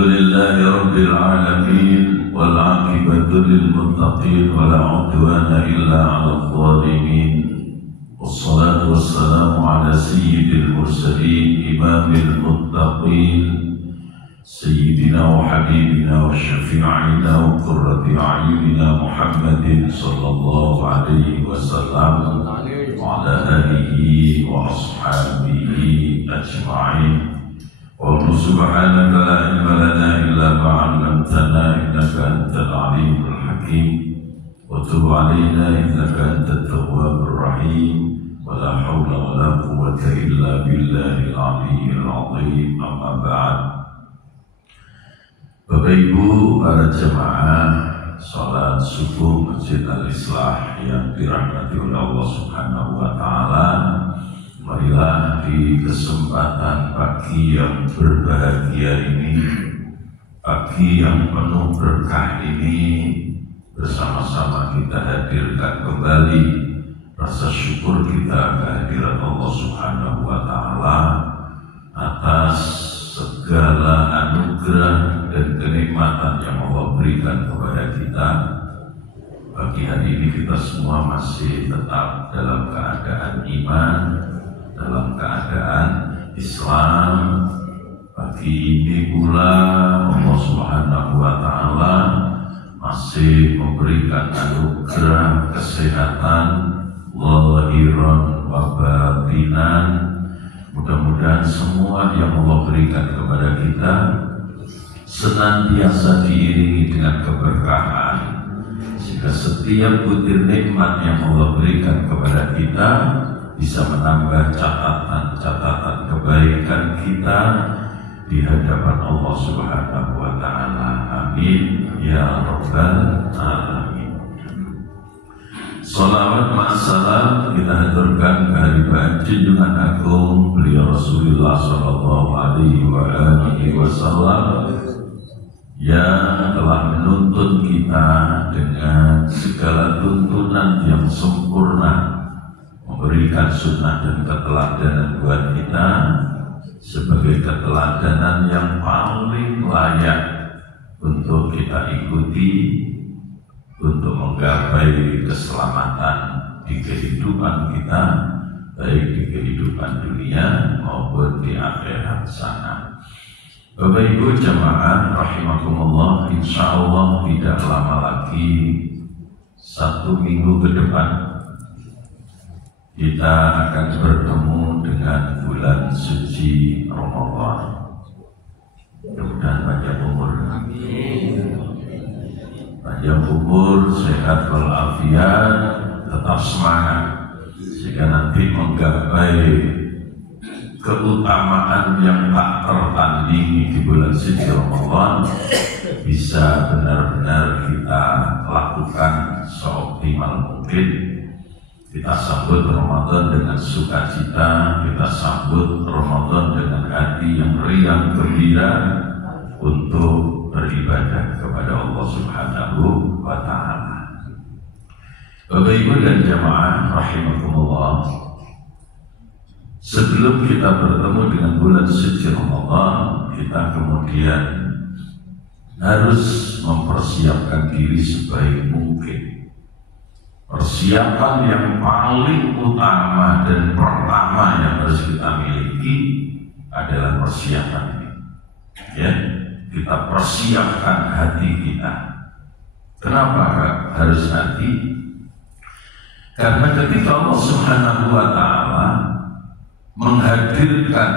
لله رب العالمين والعاقبة للمتقين ولا عدوان إلا على الظالمين والصلاة والسلام على سيد المرسلين إمام المتقين سيدنا وحبيبنا وشفيعنا وقرة أعيننا محمد صلى الله عليه وسلم وعلى آله وأصحابه أجمعين. وسبحانك لا علم لنا إلا ما علمتنا إنك أنت العليم الحكيم وتب علينا إنك أنت التواب الرحيم ولا حول ولا قوة إلا بالله العلي العظيم. أما بعد. Bapak Ibu para jemaah salat subuh Masjid Al-Islah yang dirahmati oleh Allah Subhanahu wa taala, marilah di kesempatan pagi yang berbahagia ini, pagi yang penuh berkah ini, bersama-sama kita hadirkan kembali rasa syukur kita kehadiran Allah Subhanahu wa taala atas segala anugerah dan kenikmatan yang Allah berikan kepada kita. Pagi hari ini kita semua masih tetap dalam keadaan iman, dalam keadaan Islam. Pagi ini pula Allah Subhanahu wa taala masih memberikan anugerah kesehatan lahiran wa batinan. Mudah-mudahan semua yang Allah berikan kepada kita senantiasa diiringi dengan keberkahan, sehingga setiap butir nikmat yang Allah berikan kepada kita bisa menambah catatan-catatan kebaikan kita di hadapan Allah Subhanahu wa taala. Amin ya rabbal alamin. Salawat ma'asalam kita haturkan kehadiran junjungan agung beliau Rasulullah sallallahu alaihi wasallam yang telah menuntun kita dengan segala tuntunan yang sempurna, memberikan sunnah dan keteladanan buat kita sebagai keteladanan yang paling layak untuk kita ikuti untuk menggapai keselamatan di kehidupan kita, baik di kehidupan dunia maupun di akhirat sana. Bapak Ibu jamaah rahimakumullah, insya Allah tidak lama lagi, 1 minggu ke depan kita akan bertemu dengan bulan suci Ramadan. Mudah-mudahan panjang umur, panjang umur, sehat walafiat, tetap semangat, sehingga nanti menggapai keutamaan yang tak tertandingi di bulan suci Ramadan bisa benar-benar kita lakukan seoptimal mungkin. Kita sambut Ramadan dengan sukacita, kita sambut Ramadan dengan hati yang riang gembira untuk beribadah kepada Allah Subhanahu wa taala. Bapak Ibu dan jamaah rahimakumullah, sebelum kita bertemu dengan bulan suci Ramadan, kita kemudian harus mempersiapkan diri sebaik mungkin. Persiapan yang paling utama dan pertama yang harus kita miliki adalah persiapan ini. Ya, kita persiapkan hati kita. Kenapa harus hati? Karena ketika Allah Subhanahu wa taala menghadirkan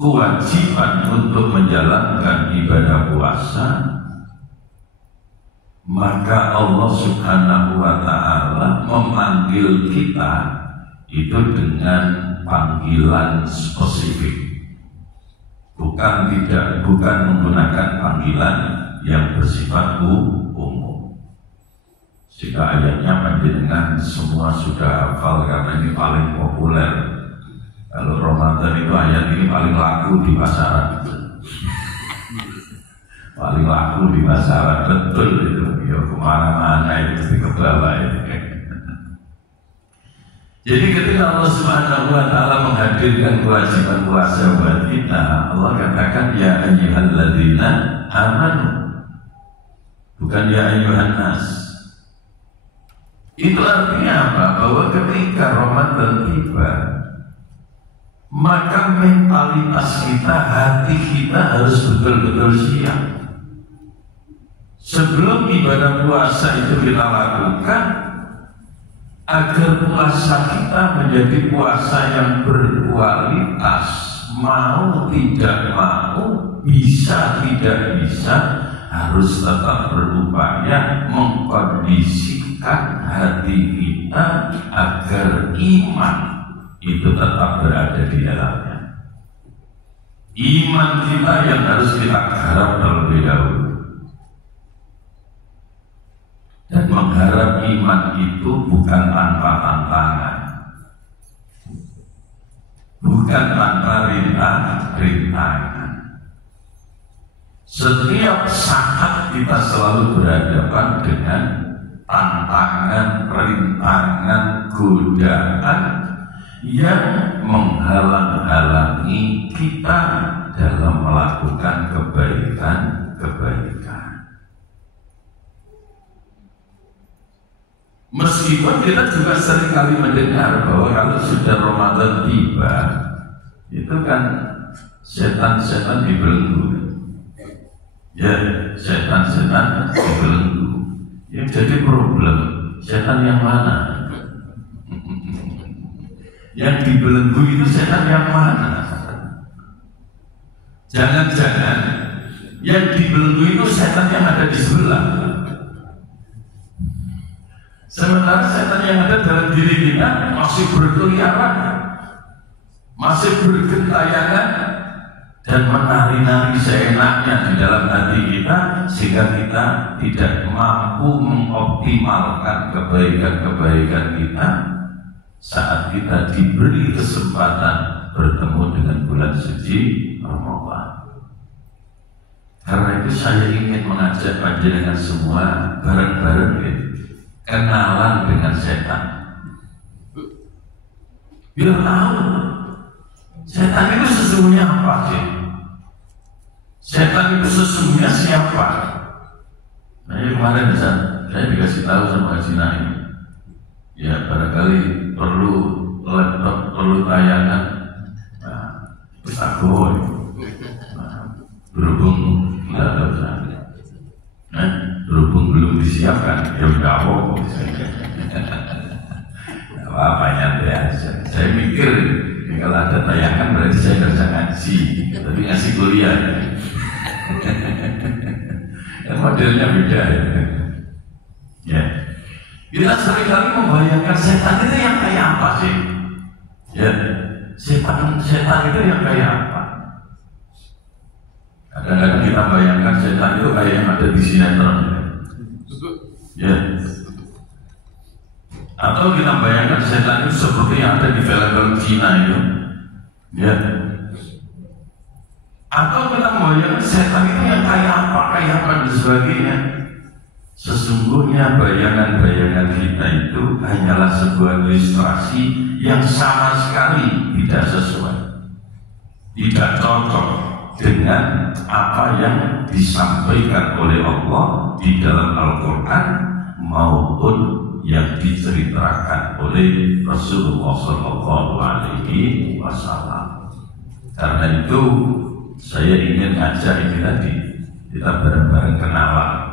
kewajiban untuk menjalankan ibadah puasa, maka Allah Subhanahu wa taala memanggil kita itu dengan panggilan spesifik. Bukan menggunakan panggilan yang bersifat umum. Jika ayatnya panjenengan semua sudah hafal karena ini paling populer. Kalau Ramadan itu ayat ini paling laku di pasaran. Paling laku di pasaran, betul itu. Ya kemana-mana itu mesti ke bawah itu. Jadi ketika Allah Subhanahu wa Ta'ala menghadirkan kewajiban puasa buat kita, Allah katakan ya ayyuhalladzina amanu, bukan ya ayyuhan nas. Itu artinya apa? Bahwa ketika Ramadan tiba, maka mentalitas kita, hati kita harus betul-betul siap. Sebelum ibadah puasa itu kita lakukan, agar puasa kita menjadi puasa yang berkualitas, mau tidak mau, bisa tidak bisa, harus tetap berupaya mengkondisikan hati kita agar iman itu tetap berada di dalamnya. Iman kita yang harus kita garap terlebih dahulu. Dan mengharap iman itu bukan tanpa tantangan, bukan tanpa rintangan. Setiap saat kita selalu berhadapan dengan tantangan, rintangan, godaan yang menghalang-halangi kita dalam melakukan kebaikan-kebaikan. Meskipun kita juga seringkali mendengar bahwa kalau sudah Ramadan tiba, itu kan setan-setan dibelenggu. Ya, setan-setan dibelenggu. Yang jadi problem, setan yang mana? Yang dibelenggu itu setan yang mana? Jangan-jangan yang dibelenggu itu setan yang ada di sebelah. Sementara setan yang ada dalam diri kita masih berkeliaran, masih bergentayangan dan menari-nari seenaknya di dalam hati kita, sehingga kita tidak mampu mengoptimalkan kebaikan-kebaikan kita saat kita diberi kesempatan bertemu dengan bulan suci Ramadan. Karena itu saya ingin mengajak panjenengan semua bareng-bareng kenalan dengan setan. Biar tahu setan itu sesungguhnya apa sih? Setan itu sesungguhnya siapa? Nah, kemarin saya dikasih tahu sama Haji Naim. Ya, barangkali perlu laptop, perlu tayangan. Nah, terus aku berhubung nggak usah. Berhubung belum disiapkan, ya udah apa nyantai aja. Saya mikir kalau ada tayangan berarti saya kerja ngaji, tapi ngasih kuliah. Kan modelnya beda ya. Kita seringkali membayangkan setan itu yang kayak apa sih? Ya, setan itu yang kayak apa? Kadang-kadang kita bayangkan setan itu kayak yang ada di sinetron. Ya. Atau kita bayangkan setan itu seperti yang ada di film-film Cina itu. Ya. Atau kita bayangkan setan itu yang kayak apa dan sebagainya. Sesungguhnya bayangan-bayangan kita itu hanyalah sebuah ilustrasi yang sama sekali tidak sesuai, tidak cocok dengan apa yang disampaikan oleh Allah di dalam Al-Quran maupun yang diceritakan oleh Rasulullah SAW. Karena itu saya ingin ngajak ini tadi, kita bareng-bareng kenalan.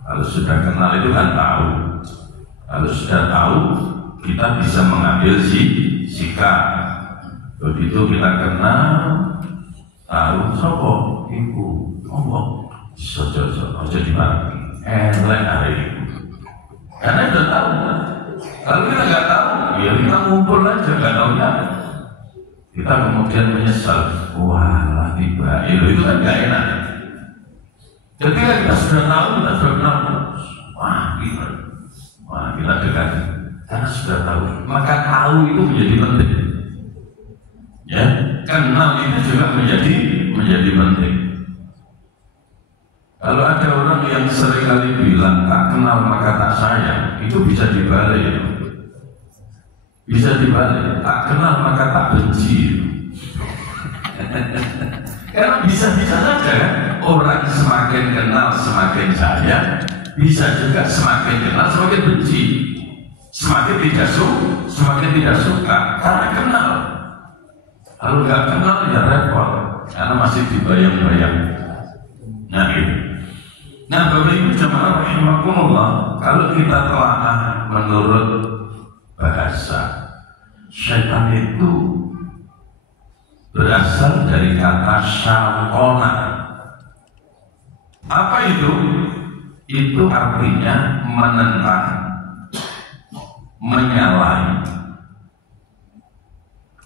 Kalau sudah kenal itu kan tahu. Kalau sudah tahu, kita bisa mengambil sikap. Begitu kita kenal, tahu sopo iku ngomong sojo-sojo aja dimarahi lain hari ini. Karena sudah tahu. Kalau kita nggak tahu, ya kita ngumpul aja nggak tahunya. Kita kemudian menyesal, wah tiba itu kan nggak enak. Ketika kita sudah tahu, kita sudah kenal, wah kita dekat. Karena sudah tahu, maka tahu itu menjadi penting. Ya, kenal itu juga menjadi penting. Kalau ada orang yang seringkali bilang tak kenal maka tak sayang, itu bisa dibalik. Bisa dibalik, tak kenal maka tak benci. Karena bisa-bisa saja orang semakin kenal semakin sayang, bisa juga semakin kenal semakin benci, semakin tidak suka karena kenal. Kalau nggak kenal ya repot, karena masih dibayang-bayang. Nah ini. Nah Bapak Ibu jemaah rahimakumullah, kalau kita telah menurut bahasa, syaitan itu berasal dari kata syakona. Apa itu? Itu artinya menentang, menyalahi,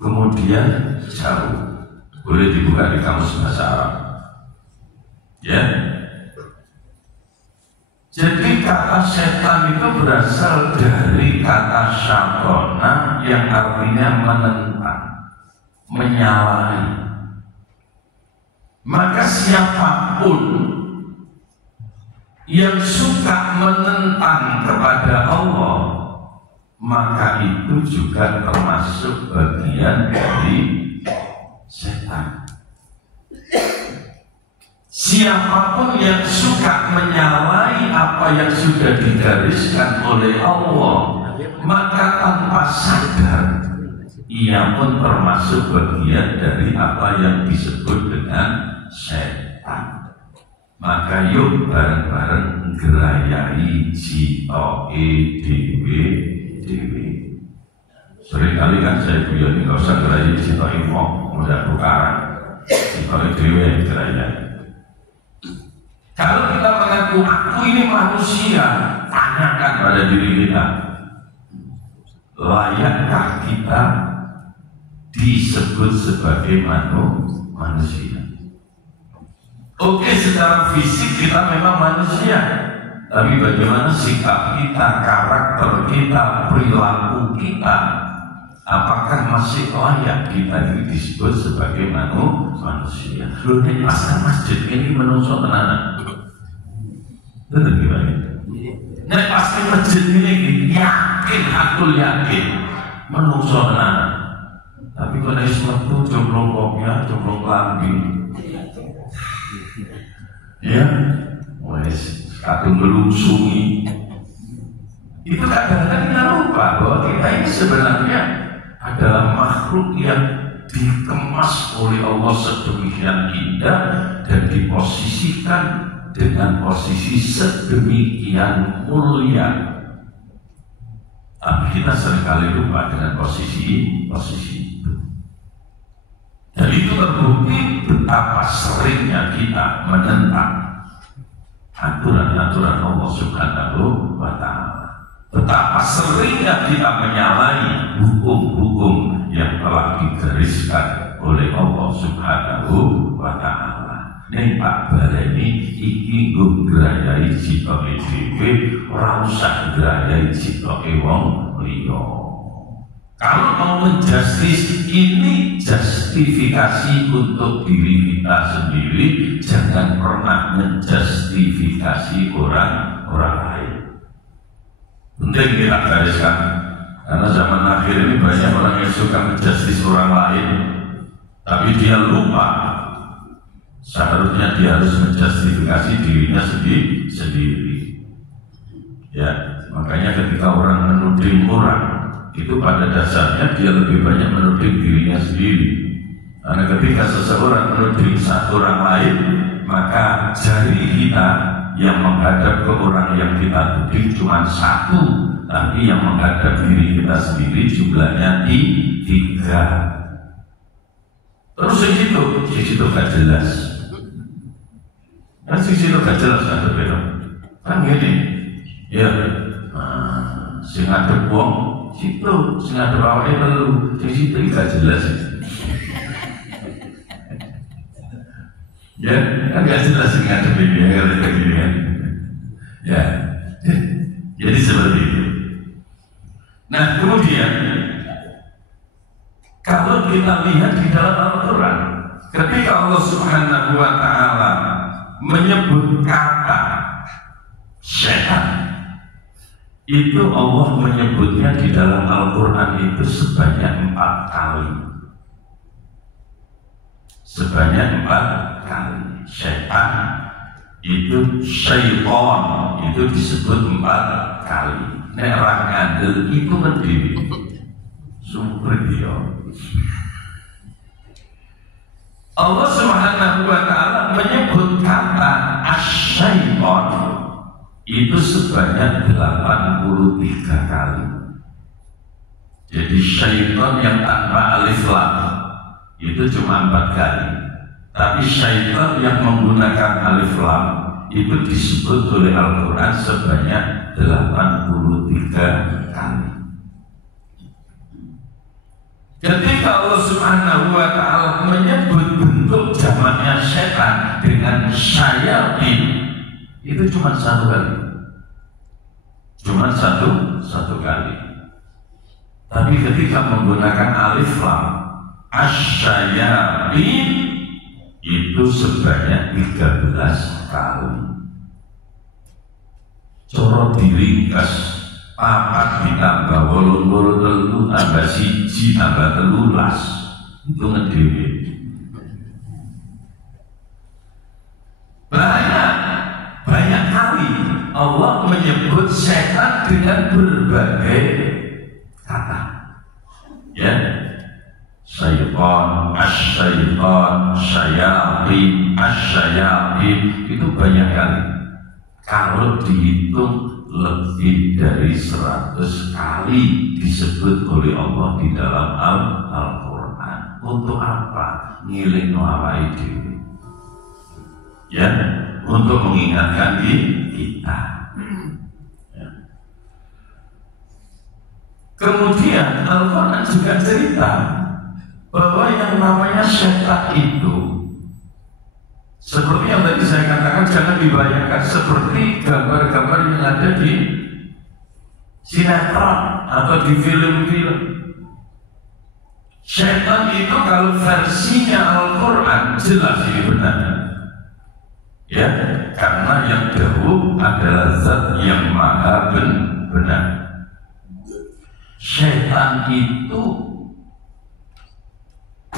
kemudian jauh. Boleh dibuka di kamus bahasa Arab. Ya. Jadi kata setan itu berasal dari kata syakona yang artinya menentang, menyalahi. Maka siapapun yang suka menentang kepada Allah, maka itu juga termasuk bagian dari setan. Siapapun yang suka menyalahi apa yang sudah digariskan oleh Allah, maka tanpa sadar ia pun termasuk bagian dari apa yang disebut dengan setan. Maka yuk bareng-bareng gerayai jitoke dewe. Seringkali kan saya guyoni, nggak usah gerayai jitoke wong, mudah tukaran, jitoke dewe gerayai. Kalau kita mengaku aku ini manusia, tanyakan pada diri kita, layakkah kita disebut sebagai manusia? Oke, secara fisik kita memang manusia, tapi bagaimana sikap kita, karakter kita, perilaku kita, apakah masih layak kita disebut sebagai manusia? Loh, ini pasang masjid ini menusuk tenanan. Benar gimana? Nah, pasti masjid ini yakin, aku yakin menusuk tenanan. Tapi kalau ada sesuatu jomblo koknya, jomblo lambi, ya, wes kadung melungsungi. Itu kadang-kadang kita lupa bahwa kita ini sebenarnya adalah makhluk yang dikemas oleh Allah sedemikian indah dan diposisikan dengan posisi sedemikian mulia. Tapi kita seringkali lupa dengan posisi itu. Dan itu terbukti betapa seringnya kita menentang aturan-aturan Allah Subhanahu wa Ta'ala. Betapa seringnya kita menyalahi hukum-hukum yang telah digariskan oleh Allah Subhanahu wa Ta'ala. Ning Pak Baleni iki nggo grayai citoke dhewe, ora usah grayai citoke wong liya. Kalau mau menjustis, ini justifikasi untuk diri kita sendiri, jangan pernah menjustifikasi orang lain. Penting kita gariskan, karena zaman akhir ini banyak orang yang suka menjustis orang lain, tapi dia lupa seharusnya dia harus menjustifikasi dirinya sendiri. Ya, makanya ketika orang menuding orang, itu pada dasarnya dia lebih banyak menuding dirinya sendiri. Karena ketika seseorang menuding satu orang lain, maka jari kita yang menghadap ke orang yang kita tuding cuma satu, tapi yang menghadap diri kita sendiri jumlahnya 3. Terus di situ gak jelas. Kan di situ gak jelas ada beda. Kan gini, ya, sing ngadep wong situ, sing ngadep awake telu, di situ gak jelas. Ya, kan gak jelas sing ngadep ini, ya, begini kan. Ya, jadi seperti itu. Nah, kemudian kalau kita lihat di dalam Al-Quran, ketika Allah Subhanahu wa Ta'ala menyebut kata syaitan, itu Allah menyebutnya di dalam Al-Quran itu sebanyak 4 kali. Sebanyak 4 kali. Syaitan itu syaiton itu disebut 4 kali. Nek ra ngandel itu mendiri sumber dia. Allah Subhanahu wa ta'ala menyebut kata asyaiton itu sebanyak 83 kali. Jadi syaiton yang tanpa alif lam itu cuma 4 kali. Tapi syaitan yang menggunakan alif lam itu disebut oleh Al-Quran sebanyak 83 kali. Ketika Allah Subhanahu wa ta'ala menyebut bentuk jamaknya setan dengan syayatin, itu cuma 1 kali. Cuma satu kali. Tapi ketika menggunakan alif lam asyayatin itu sebanyak 13 kali. Coro diringkas 4 ditambah 8 tambah 1 tambah 13 itu ngedewit. Banyak kali Allah menyebut setan dengan berbagai kata. Ya, syaitan, asyaitan, syayatin, asyayatin itu banyak kali. Kalau dihitung lebih dari 100 kali disebut oleh Allah di dalam Al-Quran. Untuk apa? Ngilingno awake dhewe. Ya, untuk mengingatkan kita. Ya. Kemudian Al-Quran juga cerita bahwa yang namanya setan itu seperti yang tadi saya katakan, jangan dibayangkan seperti gambar-gambar yang ada di sinetron atau di film-film. Setan itu kalau versinya Al-Quran jelas ini benar. Ya, karena yang dahulu adalah zat yang maha benar. Setan itu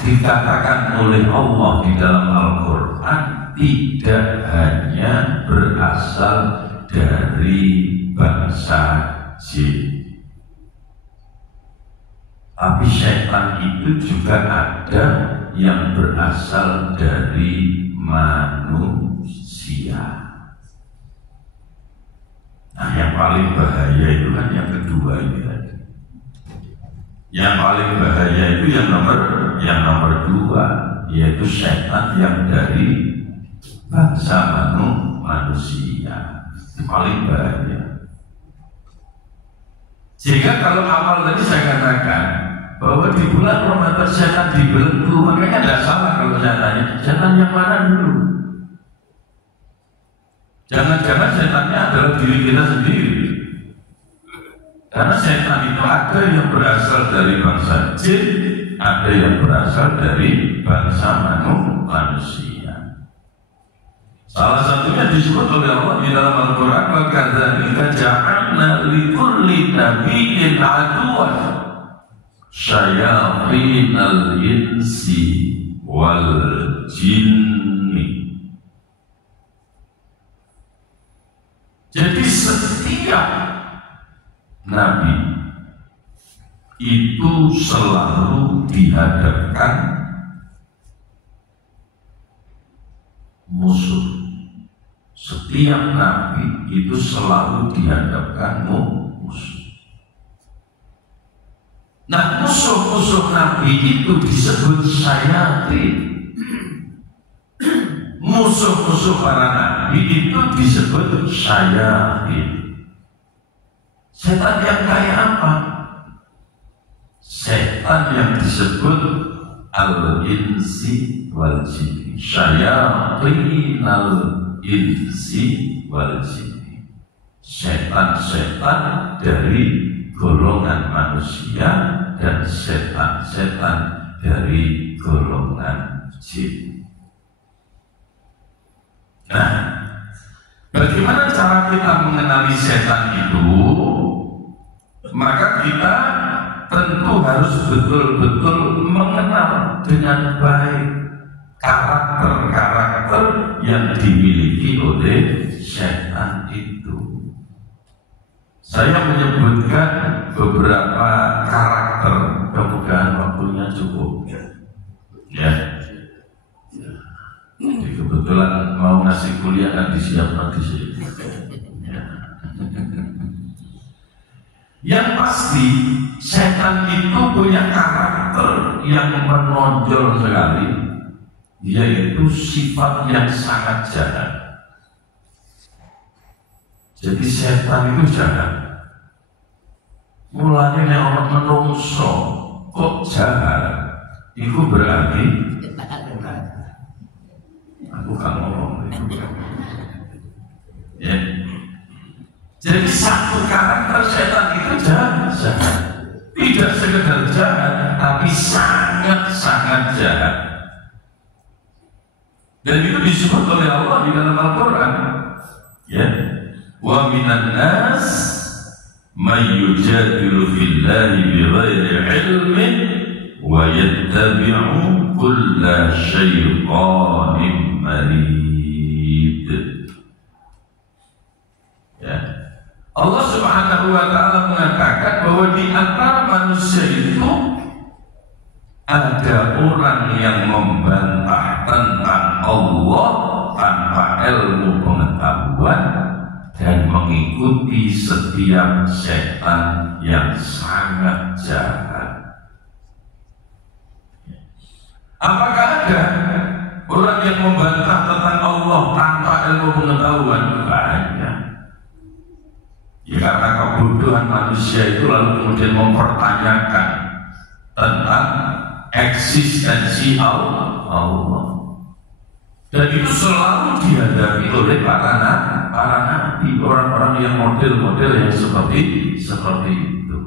dikatakan oleh Allah di dalam Al-Quran tidak hanya berasal dari bangsa jin, tapi setan itu juga ada yang berasal dari manusia. Nah, yang paling bahaya itu kan yang kedua ini tadi. Yang paling bahaya itu yang nomor 2, yaitu setan yang dari bangsa manusia. Itu paling bahaya. Sehingga kalau awal tadi saya katakan bahwa di bulan Ramadan setan dibelenggu, makanya tidak salah kalau saya tanya, setan yang mana dulu? Jangan-jangan setannya adalah diri kita sendiri. Karena setan itu ada yang berasal dari bangsa jin, ada yang berasal dari bangsa manusia. Salah satunya disebut oleh Allah di dalam Al-Quran, maka dzalika ja'alna likulli nabiyyin aduwwan syayatinal insi wal jinni. Jadi setiap nabi itu selalu dihadapkan musuh. Setiap nabi itu selalu dihadapkan musuh. Nah, musuh-musuh nabi itu disebut syayatin. Musuh-musuh para nabi itu disebut syayatin. Setan yang kayak apa? Setan yang disebut al-insi wal jinni. Syayatinal insi wal jinni. Setan-setan dari golongan manusia dan setan-setan dari golongan jin. Nah, bagaimana cara kita mengenali setan itu? maka kita tentu harus betul-betul mengenal dengan baik karakter-karakter yang dimiliki oleh setan itu. Saya menyebutkan beberapa karakter, mudah-mudahan waktunya cukup. Ya. Jadi kebetulan mau ngasih kuliah kan disiapkan di sini. Ya. Yang pasti setan itu punya karakter yang menonjol sekali, yaitu sifat yang sangat jahat. Jadi setan itu jahat. Mulanya yang orang menungso kok jahat, itu berarti aku kan ngomong. Ya. Jadi satu karakter setan itu jahat. Tidak sekedar jahat, tapi sangat-sangat jahat. Dan itu disebut oleh Allah di dalam Al-Quran. Ya. Wa minan nas may yujadilu fillahi bighairi ilmin wa yattabi'u kulla syaittanin marid. Ya. Allah Subhanahu wa ta'ala mengatakan bahwa di antara manusia itu ada orang yang membantah tentang Allah tanpa ilmu pengetahuan dan mengikuti setiap setan yang sangat jahat. Apakah ada orang yang membantah tentang Allah tanpa ilmu pengetahuan? Banyak. Ya, karena kebodohan manusia itu lalu kemudian mempertanyakan tentang eksistensi Allah. Dan itu selalu dihadapi oleh para nabi, orang-orang yang model-model yang seperti itu.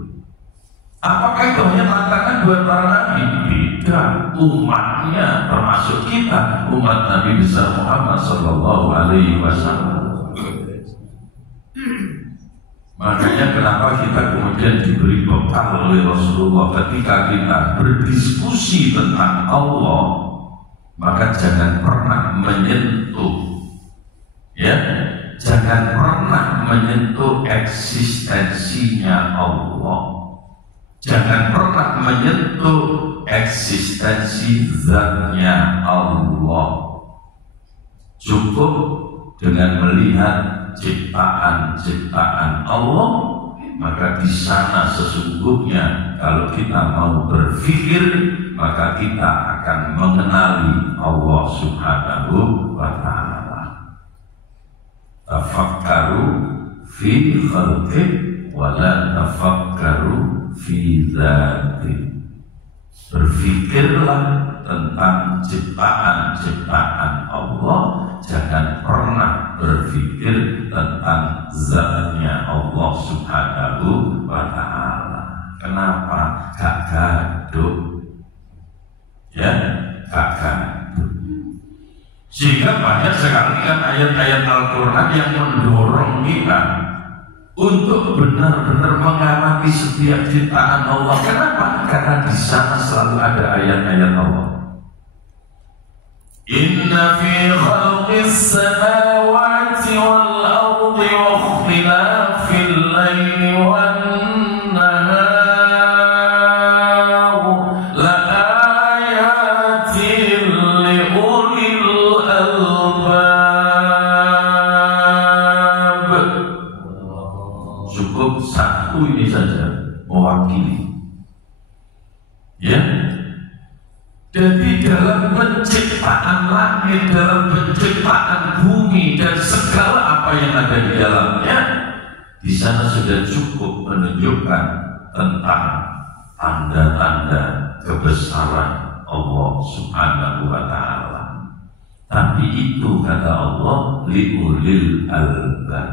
Apakah itu hanya tantangan buat para nabi? Beda, umatnya termasuk kita, umat Nabi besar Muhammad Sallallahu Alaihi Wasallam. Makanya kenapa kita kemudian diberi bekal oleh Rasulullah ketika kita berdiskusi tentang Allah, maka jangan pernah menyentuh, ya, jangan pernah menyentuh eksistensinya Allah, jangan pernah menyentuh eksistensi zatnya Allah. Cukup dengan melihat ciptaan-ciptaan Allah, maka di sana sesungguhnya kalau kita mau berpikir, maka kita akan mengenali Allah Subhanahu wa ta'ala. Tafakkaru fi khalqih wa la tafakkaru fi dzatih. Berpikirlah tentang ciptaan-ciptaan Allah, jangan pernah berpikir tentang zatnya Allah Subhanahu wa ta'ala. Kenapa? Gak gaduh. Ya, gak gaduh. Sehingga banyak sekali kan ayat-ayat Al-Quran yang mendorong kita untuk benar-benar mengamati setiap ciptaan Allah. Kenapa? Karena di sana selalu ada ayat-ayat Allah. Inna fi khalqis samawati wal ardi wa ikhtilafil laili wan nahar la ayatin li ulil albab. Cukup satu ini saja mewakili. Ya. Jadi dalam penciptaan langit, dalam penciptaan bumi dan segala apa yang ada di dalamnya, di sana sudah cukup menunjukkan tentang tanda-tanda kebesaran Allah Subhanahu wa ta'ala. Tapi itu kata Allah liulil albab,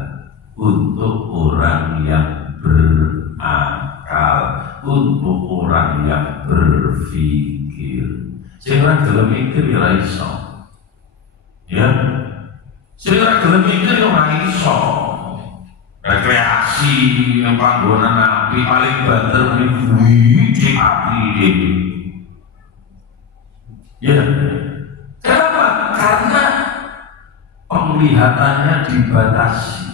untuk orang yang berakal, untuk orang yang berpikir. Sing ora gelem mikir ya ora iso. Ya. Sing ora gelem mikir ya ora iso. rekreasi yang panggonan api paling banter di api ini. Ya, kenapa? Karena penglihatannya dibatasi.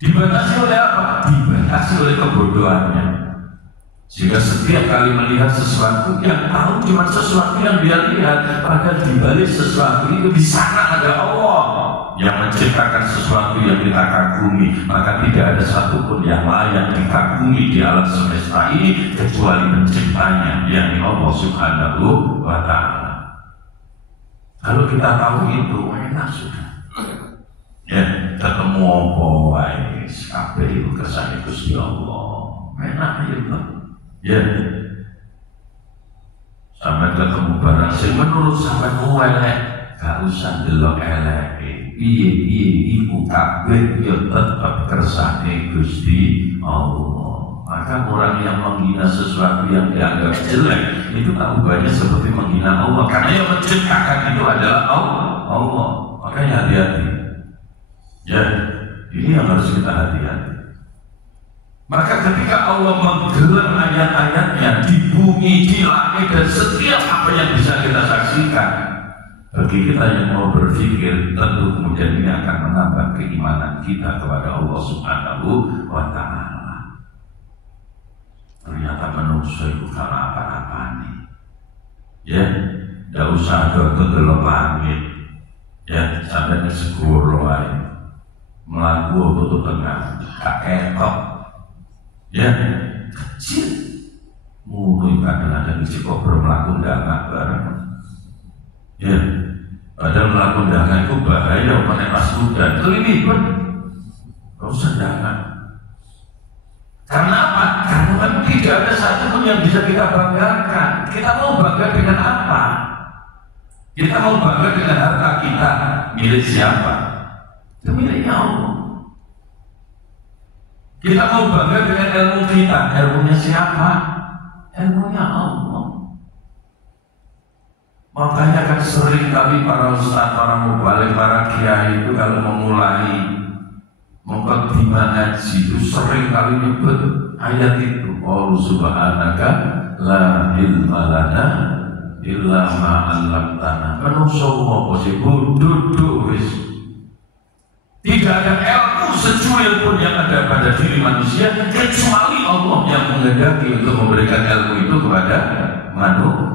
Dibatasi oleh apa? Dibatasi oleh kebodohannya. Sehingga setiap kali melihat sesuatu yang tahu cuma sesuatu yang dia lihat, padahal di balik sesuatu itu di sana ada Allah yang menciptakan sesuatu yang kita kagumi. Maka tidak ada satupun yang layak dikagumi di alam semesta ini kecuali penciptanya, yakni Allah Subhanahu wa Ta'ala. Kalau kita tahu itu, enak sudah. Ya, ketemu apa wae, kabeh itu kersane Gusti Allah. Enak itu. Ya, sampai ketemu barang sing menurut sampean elek, gak usah delok eleke. Piye-piye iku kabeh ya tetep kersane Gusti Allah. Maka orang yang menghina sesuatu yang dianggap jelek itu tak ubahnya seperti menghina Allah, karena yang menciptakan itu adalah Allah. Makanya hati-hati. Ya, ini yang harus kita hati-hati. Maka ketika Allah menggelar ayat-ayatnya di bumi, di langit, dan setiap apa yang bisa kita saksikan, bagi kita yang mau berpikir, tentu kemudian ini akan menambah keimanan kita kepada Allah Subhanahu wa Ta'ala. Ternyata manusia itu karena apa-apa nih. Ya, tidak usah ada delok langit. Ya, sampai ke segoro ae. Melaku tutup tengah, gak ketok. Ya, kecil. Mulu kadang-kadang isi kok bermelaku nggak bareng. Ya, padahal melaku nggak itu bahaya, pakai pas hujan. Itu ini pun, kau sedangkan. Karena apa? Karena memang tidak ada satupun yang bisa kita banggakan. Kita mau bangga dengan apa? Kita mau bangga dengan harta kita. Milik siapa? Itu miliknya Allah. Kita mau bangga dengan ilmu kita. Ilmunya siapa? Ilmunya Allah. Makanya kan sering kali para ustaz, para mubalik, para kiai itu kalau memulai mengqaddimah ngaji itu sering kali nyebut ayat itu. Allah subhanaka la ilma lana illa ma 'allamtana. Menungso apa sih bodoh wis. Tidak ada ilmu secuil pun yang ada pada diri manusia kecuali Allah yang menghendaki untuk memberikan ilmu itu kepada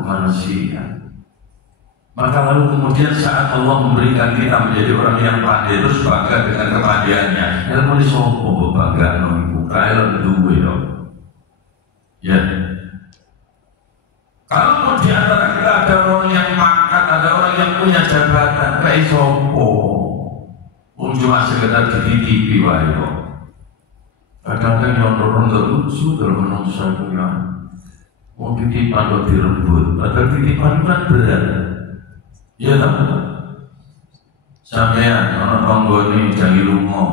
manusia. Maka lalu kemudian saat Allah memberikan kita menjadi orang yang pandai, terus bangga dengan kepandaiannya. Ilmu ini sopo bangga nunggu kalian duwe dong. Ya. Kalau di antara kita ada orang yang pangkat, ada orang yang punya jabatan, kayak sopo. Cuma sekedar di TV wae kok. Kadang-kadang yang orang lucu kalau menungso itu ya. Mau titipan kok direbut, padahal titipan kan berat. Iya tak? Sampean orang tonggoni jangi lungo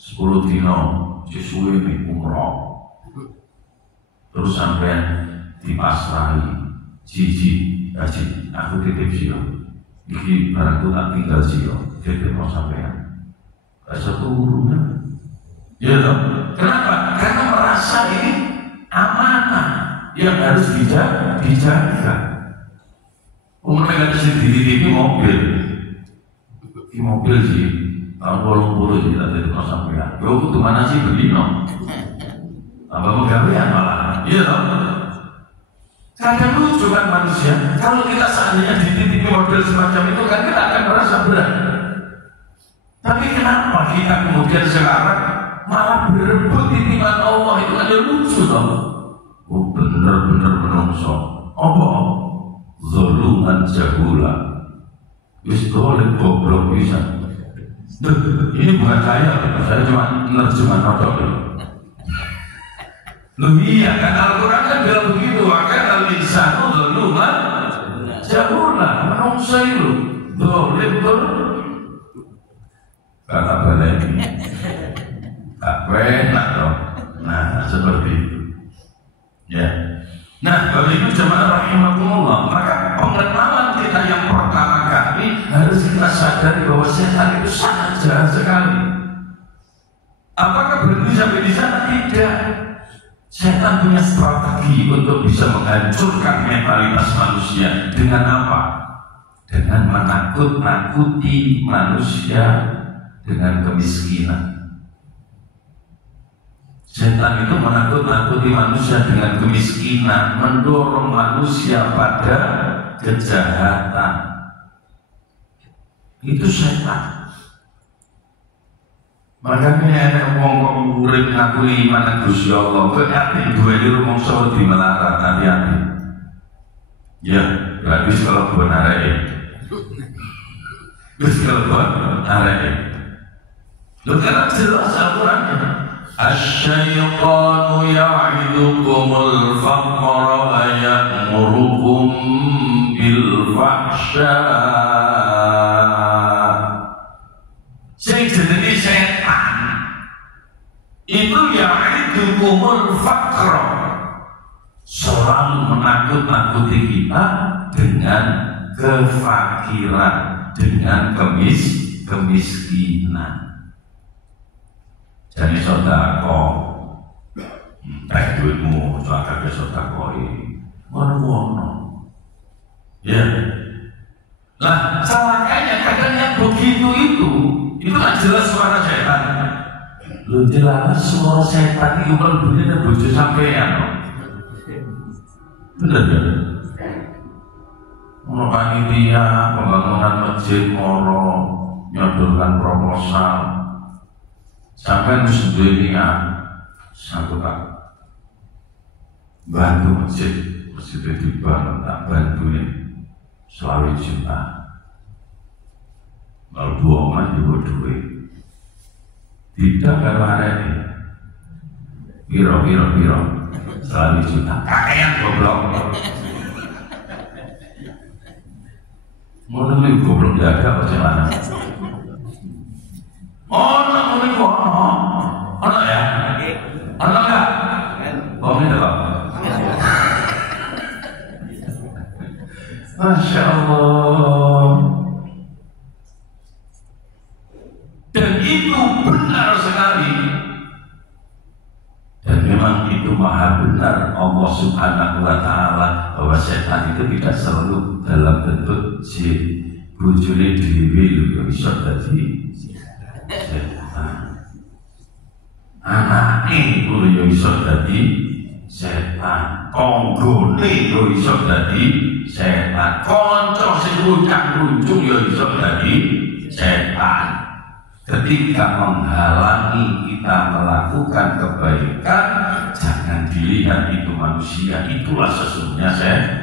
10 dino sesuai nih umroh. Terus sampean dipasrahi Jiji, aku titip sih. Iki barangku tak tinggal sih, titip mau sampean. Satu urunan, ya dong. Kenapa? Karena merasa ini amanah yang harus dijaga. Umumnya ada sih di mobil, di mobil sih tahun 80 sih tadi itu sampai. Yo itu mana sih begini? Apa pegawaian malah? Iya dong. Kadang lucu kan manusia. Kalau kita seandainya di mobil semacam itu kan kita akan merasa berat. Tapi kenapa kita kemudian sekarang malah berebut titipan Allah? Itu kan lucu dong. Oh bener-bener menungso. Apa? Zuluman jahula. Wis dolek goblok bisa. Ini bukan saya cuma nerjemah notok. Loh iya kan Al-Quran kan bilang begitu. Akan al-insanu zuluman jahula. Menungso itu dolek kata balik tak enak dong. Nah seperti itu ya. Nah Bapak Ibu jemaah rahimakumullah, maka pengenalan kita yang pertama kali harus kita sadari bahwa setan itu sangat jahat sekali. Apakah berhenti sampai di sana? Tidak. Setan punya strategi untuk bisa menghancurkan mentalitas manusia. Dengan apa? Dengan menakut-nakuti manusia dengan kemiskinan. Setan itu menakut-nakuti manusia dengan kemiskinan, mendorong manusia pada kejahatan. Itu setan. Makanya ada ngomong urip ngaku iman nang Gusti Allah, kok ati duweni rumangsa di melarat, hati-hati. Ya, berarti kalau buat areke. Terus kalau buat areke. Lu kan jelas Al-Qur'an. Asy-syaitanu ya'idukumul faqra wa ya'murukum bil fahsya. Sing jenenge setan itu ya'idukumul faqra, selalu menakut-nakuti kita dengan kefakiran, dengan kemiskinan. Jadi sodako, duitmu, soalnya ke sodakoi, wono-wono. Ya. Lah, salahnya kadang yang begitu itu kan jelas suara setan. Lu jelas suara setan itu berbunyi dan bojo sampean. Bener. Ono panitia pembangunan masjid moro nyodorkan proposal. Sampai harus dunia satu kali bantu masjid dibangun, tak bantuin selalu juta. Kalau buangan juga duit. Tidak kalau hari ini piro selalu juta. Kakean goblok. Mau nemuin goblok jaga apa celana? Oh, nemuin ono ya? Ono enggak? Oh, ini loh. Masya Allah. Dan itu benar sekali. Dan memang itu maha benar Allah Subhanahu wa Ta'ala, bahwa setan itu tidak selalu dalam bentuk si bujune dhewe lho iso dadi setan. Anake kulo yo iso dadi setan. Tanggane yo iso dadi setan. Kanca sing luncang-luncung yo iso dadi setan. Ketika menghalangi kita melakukan kebaikan, jangan dilihat itu manusia, itulah sesungguhnya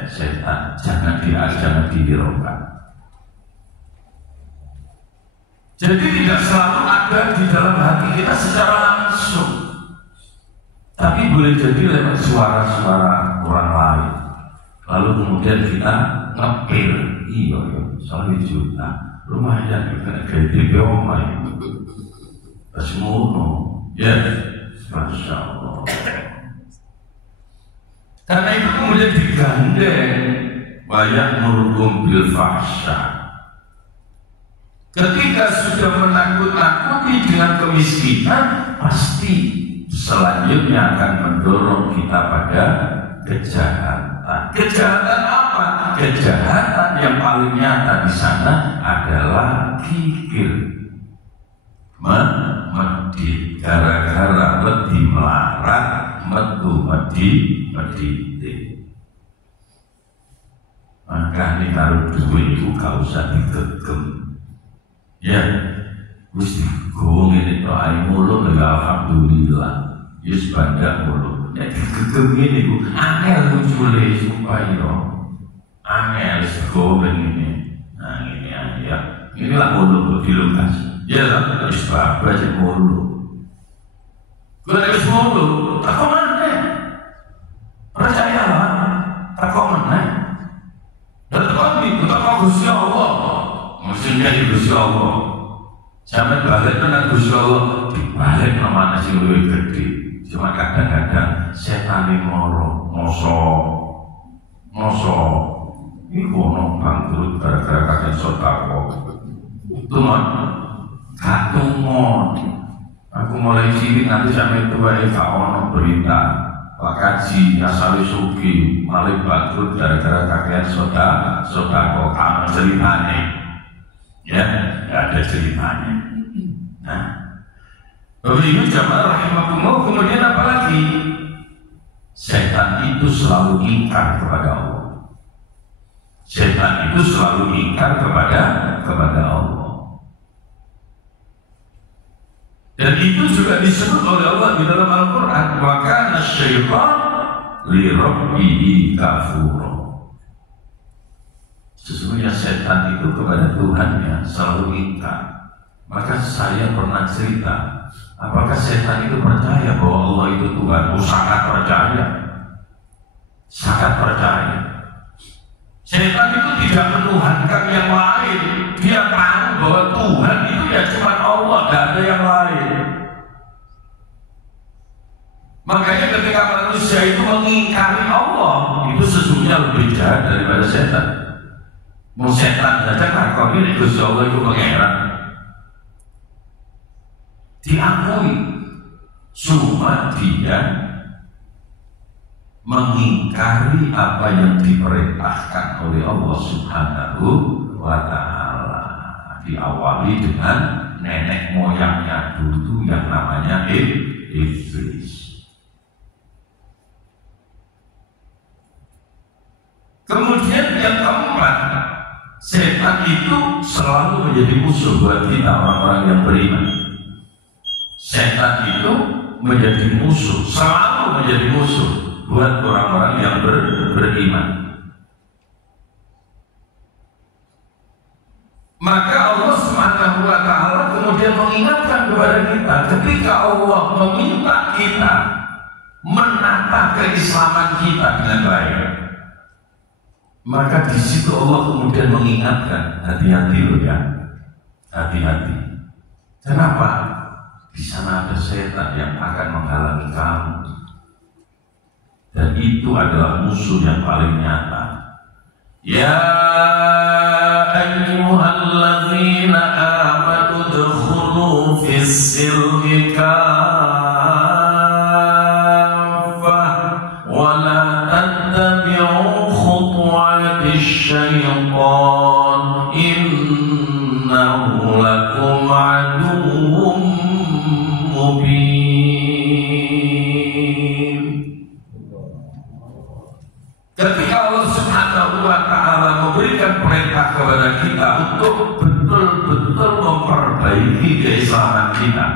setan. Jangan dihiraukan. Jadi tidak selalu ada di dalam hati kita secara langsung, tapi boleh jadi lewat suara-suara orang lain. Lalu kemudian kita ngepil, iya, soalnya juta. Lumayan juga kayak tipe omah Asmono, ya, Masya Allah. Karena itu kemudian digandeng banyak merukum bil fahsya. Ketika sudah menakut-nakuti dengan kemiskinan, pasti selanjutnya akan mendorong kita pada kejahatan. Kejahatan apa? Kejahatan yang paling nyata di sana adalah kikir. Medit, gara-gara medit melarat, medit. Maka ini kalau duit itu gak usah digegem. Ya, Gusti gong ini doai mulu, alhamdulillah. Yes banyak mulu. Ya digegem ini bu, angel munculnya supaya angel segong ini. Nah ini ya, inilah mulu dilukas. Ya lah, harus bapak aja mulu. Gue harus mulu, tak kau mana? Percayalah, tak kau mana? Dan tak kau Gusti Allah. Maksudnya di Gusti Allah. Sampai balik dengan Gusti Allah, dibalik nama nasi lebih gede. Cuma kadang-kadang setan ini mosok. Ini kono bangkrut gara-gara kakek sotako. Itu mah katungon. Aku mulai cilik nanti sampai tua gak ono berita Pak Kaji asal suki malah bangkrut gara-gara kakean soda kok kamu ceritanya ya nggak ada ceritanya. Nah Bapak Ibu jamaah rahimakumullah, kemudian apa lagi? Setan itu selalu ingkar kepada Allah. Setan itu selalu ingkar kepada Allah. Dan itu juga disebut oleh Allah di dalam Al-Quran. Wa kana syaitan li rabbihi kafura. Sesungguhnya setan itu kepada Tuhannya selalu ingkar. Maka saya pernah cerita, apakah setan itu percaya bahwa Allah itu Tuhan? Sangat percaya. Sangat percaya. Setan itu tidak menuhankan yang lain. Dia tahu bahwa Tuhan itu ya cuma Allah, tidak ada yang lain. Makanya ketika manusia itu mengingkari Allah, itu sesungguhnya lebih jahat daripada setan. Mau setan saja ngakoni Gusti Allah itu pangeran. Diakui, cuma dia mengingkari apa yang diperintahkan oleh Allah Subhanahu wa Ta'ala. Diawali dengan nenek moyangnya dulu yang namanya Iblis. Kemudian yang keempat, setan itu selalu menjadi musuh buat kita orang-orang yang beriman. Setan itu menjadi musuh, selalu menjadi musuh buat orang-orang yang beriman. Maka Allah Subhanahu wa Ta'ala kemudian mengingatkan kepada kita, ketika Allah meminta kita menata keislaman kita dengan baik, maka di situ Allah kemudian mengingatkan, hati-hati loh ya, hati-hati. Kenapa? Di sana ada setan yang akan menghalangi kamu. Dan itu adalah musuh yang paling nyata. Ya ayyuhalladzina amanu udkhulu fis-silmi kaffah wa la tattabi'u khutuwatis syaitan innahu lakum aduwwun mubin. Ketika Allah Subhanahu wa Ta'ala memberikan perintah kepada kita untuk betul-betul memperbaiki keislaman kita,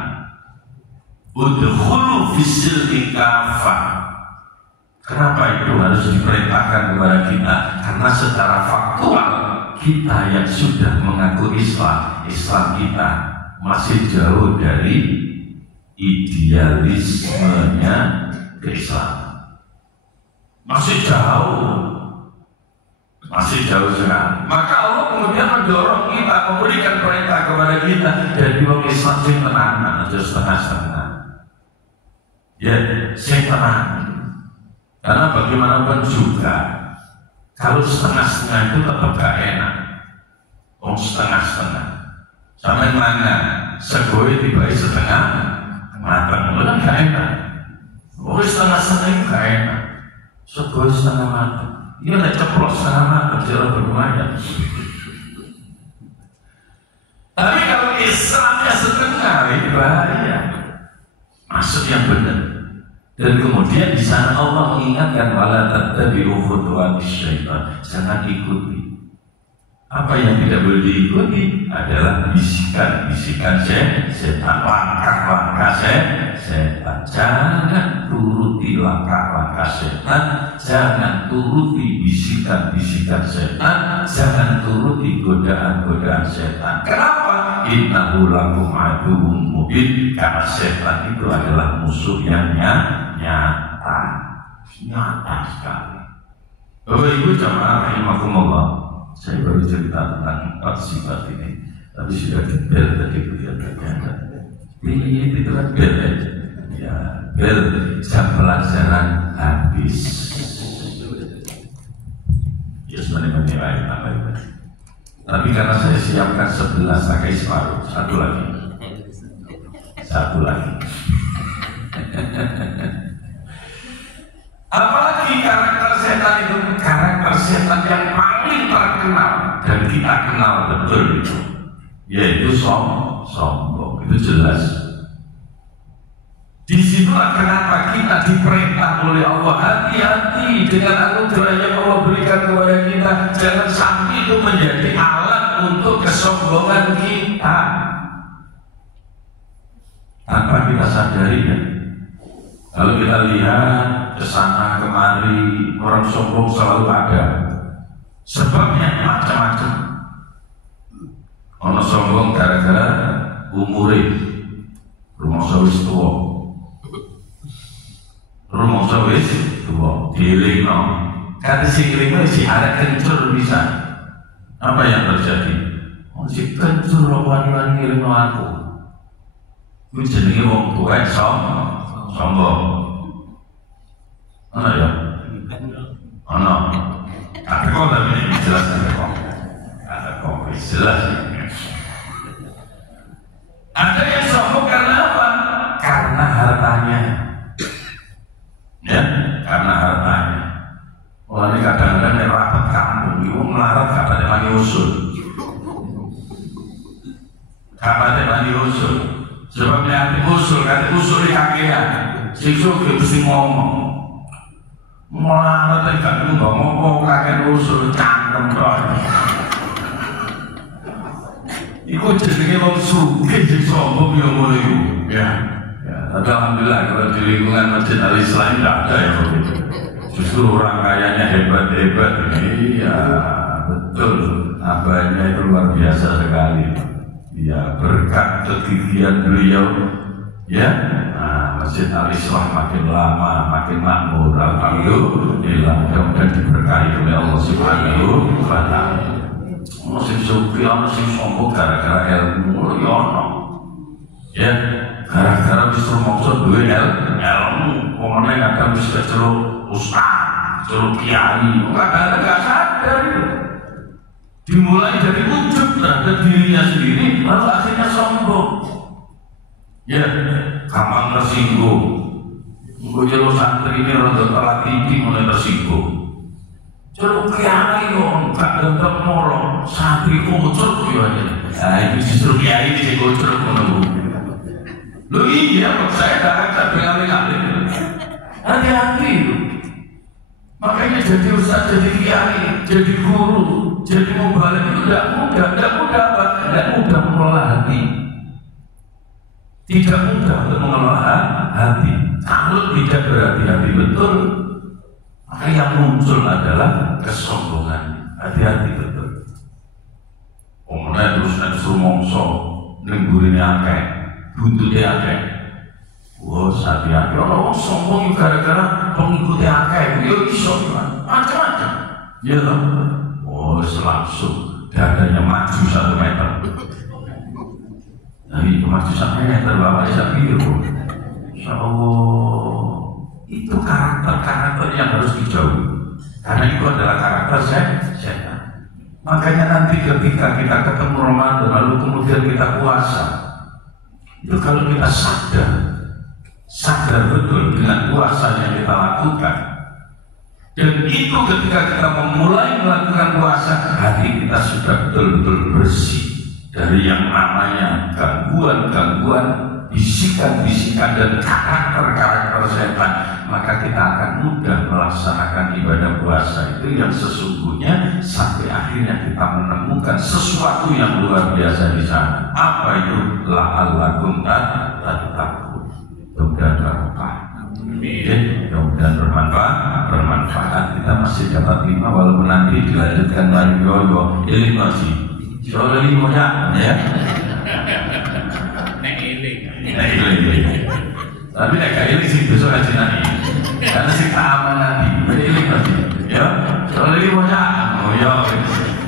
udkhulu fis-silmi kaffah. Kenapa itu harus diperintahkan kepada kita? Karena secara faktual kita yang sudah mengaku Islam kita masih jauh dari idealismenya keislaman. Masih jauh sekali. Maka Allah kemudian mendorong kita, memberikan perintah kepada kita dari orang Islam yang tenanan, aja setengah-setengah. Ya, yang tenang. Karena bagaimanapun juga, kalau setengah-setengah itu tetap gak enak. Setengah-setengah. Sampai mana? Segoi tiba setengah matang, itu kan gak enak. Setengah-setengah itu gak enak. Segoi setengah matang. Ini ada ceplos setengah matang, jalan berlumayan. Tapi kalau Islamnya setengah, itu bahaya. Masuk yang benar. Dan kemudian di sana Allah mengingatkan, wala tattabi'u khutuwatis syaitan. Jangan ikuti. Apa yang tidak boleh diikuti adalah bisikan-bisikan setan, langkah-langkah setan. Jangan turuti langkah-langkah setan, jangan turuti bisikan-bisikan setan, jangan turuti godaan-godaan setan. Kenapa? Innahu lakum aduwwun mubin. Karena setan itu adalah musuh yang nyata sekali. Bapak Ibu jamaah rahimakumullah, saya baru cerita tentang 4 sifat ini, tapi sudah dibel tadi kelihatannya. Ini itu kan bel ya, bel jam pelajaran habis. Ya sebenarnya tambah. Tapi karena saya siapkan 11 pakai separuh, satu lagi. satu lagi. Apalagi karakter setan itu karakter setan yang paling terkenal dan kita kenal betul itu, yaitu sombong. Itu jelas. Disitulah kenapa kita diperintah oleh Allah, hati-hati dengan anugerah yang Allah berikan kepada kita. Jangan sampai itu menjadi alat untuk kesombongan kita tanpa kita sadari ya. Kalau kita lihat kesana kemari, orang sombong selalu ada. Sebabnya macam-macam. Orang sombong gara-gara umure, rumah sawis tua. Rumah sawis tua, dilingno. Kata si lingno si ada kencur bisa. Apa yang terjadi? Oh si kencur wani-wani lingno aku. Ku jenenge wong tuwa sombong. Ana ya? Ana. Tapi kok tapi ini jelas kok. Ada kok jelas. Ada yang sombong karena apa? Karena hartanya. Ya, karena hartanya. Wah ini kadang-kadang nek rapat kampung, ibu melarat kata mani usul. Kata mani usul. Sebabnya kata usul di kakean. Sikso ke mesti ngomong. Melarat kan ngomong kakek usul cangkem kok. Iku jenenge wong sugih sing sombong yo ngono iku. Ya. Tapi alhamdulillah kalau di lingkungan Masjid Al-Islam tidak ada yang begitu. Justru orang kayanya hebat-hebat. Iya, betul. Abahnya itu luar biasa sekali. Ya, berkat kegigihan beliau. Ya, Masjid Al-Islam makin lama, makin makmur. Alhamdulillah, mudah-mudahan diberkahi oleh Allah Subhanahu wa Ta'ala. Masih suki, masih sombong gara-gara ilmu, ya. Gara-gara justru maksud duit ilmu, pemenang kadang bisa celuk ustaz, celuk kiai, kadang-kadang nggak sadar itu. Dimulai dari ujub terhadap dirinya sendiri, lalu akhirnya sombong. Ya, gampang tersinggung. Gue jalur santri ini rada telat tinggi mulai tersinggung. Celuk kiai yo, gak ganteng moro, santri kucuk yo aja. Nah itu justru kiai ini kucuk menunggu. Loh iya, saya tak dengar-dengar. Hati-hati itu. Makanya jadi ustaz, jadi kiai, jadi guru, jadi mubalik itu tidak mudah apa? Tidak mudah mengelola hati. Tidak mudah untuk mengelola hati. Kalau tidak berhati-hati betul, maka yang muncul adalah kesombongan. Hati-hati betul. Kemudian terus nanti mongso nenggurine akeh. Buntutnya akeh. Wah, hati-hati. Orang sombong gara-gara pengikutnya akeh. Yo iso macam-macam. Ya toh. Oh, langsung dadanya maju 1 meter. Jadi maju 1 meter bapak bisa pikir. Insyaallah itu karakter yang harus dijauhi. Karena itu adalah karakter setan. Makanya nanti ketika kita ketemu Ramadan lalu kemudian kita puasa, itu kalau kita sadar betul dengan puasa yang kita lakukan, dan itu ketika kita memulai melakukan puasa, hati kita sudah betul-betul bersih dari yang namanya gangguan-gangguan, bisikan-bisikan dan karakter-karakter setan, maka kita akan mudah melaksanakan ibadah puasa itu yang sesungguhnya sampai akhirnya kita menemukan sesuatu yang luar biasa di sana. Apa itu? La'allakum tattaqun. Mudah-mudahan bermanfaat. Mudah-mudahan bermanfaat. Kita masih dapat 5 walaupun nanti dilanjutkan lagi ini masih. Soalnya 5 ya. Tapi nek gak ini sih besok aja nanti. Karena sih keamanan nanti. Jadi ini pasti. Ya. Soalnya ini bocah. Oh ya.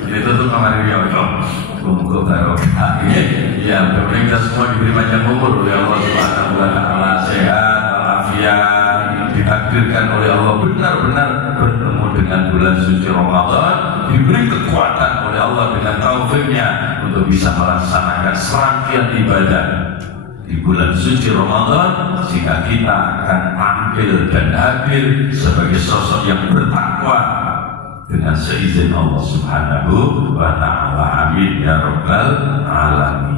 Itu tuh kemarin ya. Kumpul barokah. Ya. Mudah-mudahan kita semua diberi panjang umur oleh Allah Subhanahu wa Ta'ala, sehat, walafiat, ditakdirkan oleh Allah benar-benar bertemu dengan bulan suci Ramadan, diberi kekuatan oleh Allah dengan taufiknya untuk bisa melaksanakan serangkaian ibadah di bulan suci Ramadan, sehingga kita akan tampil dan hadir sebagai sosok yang bertakwa dengan seizin Allah Subhanahu wa ta'ala. Amin ya rabbal alamin.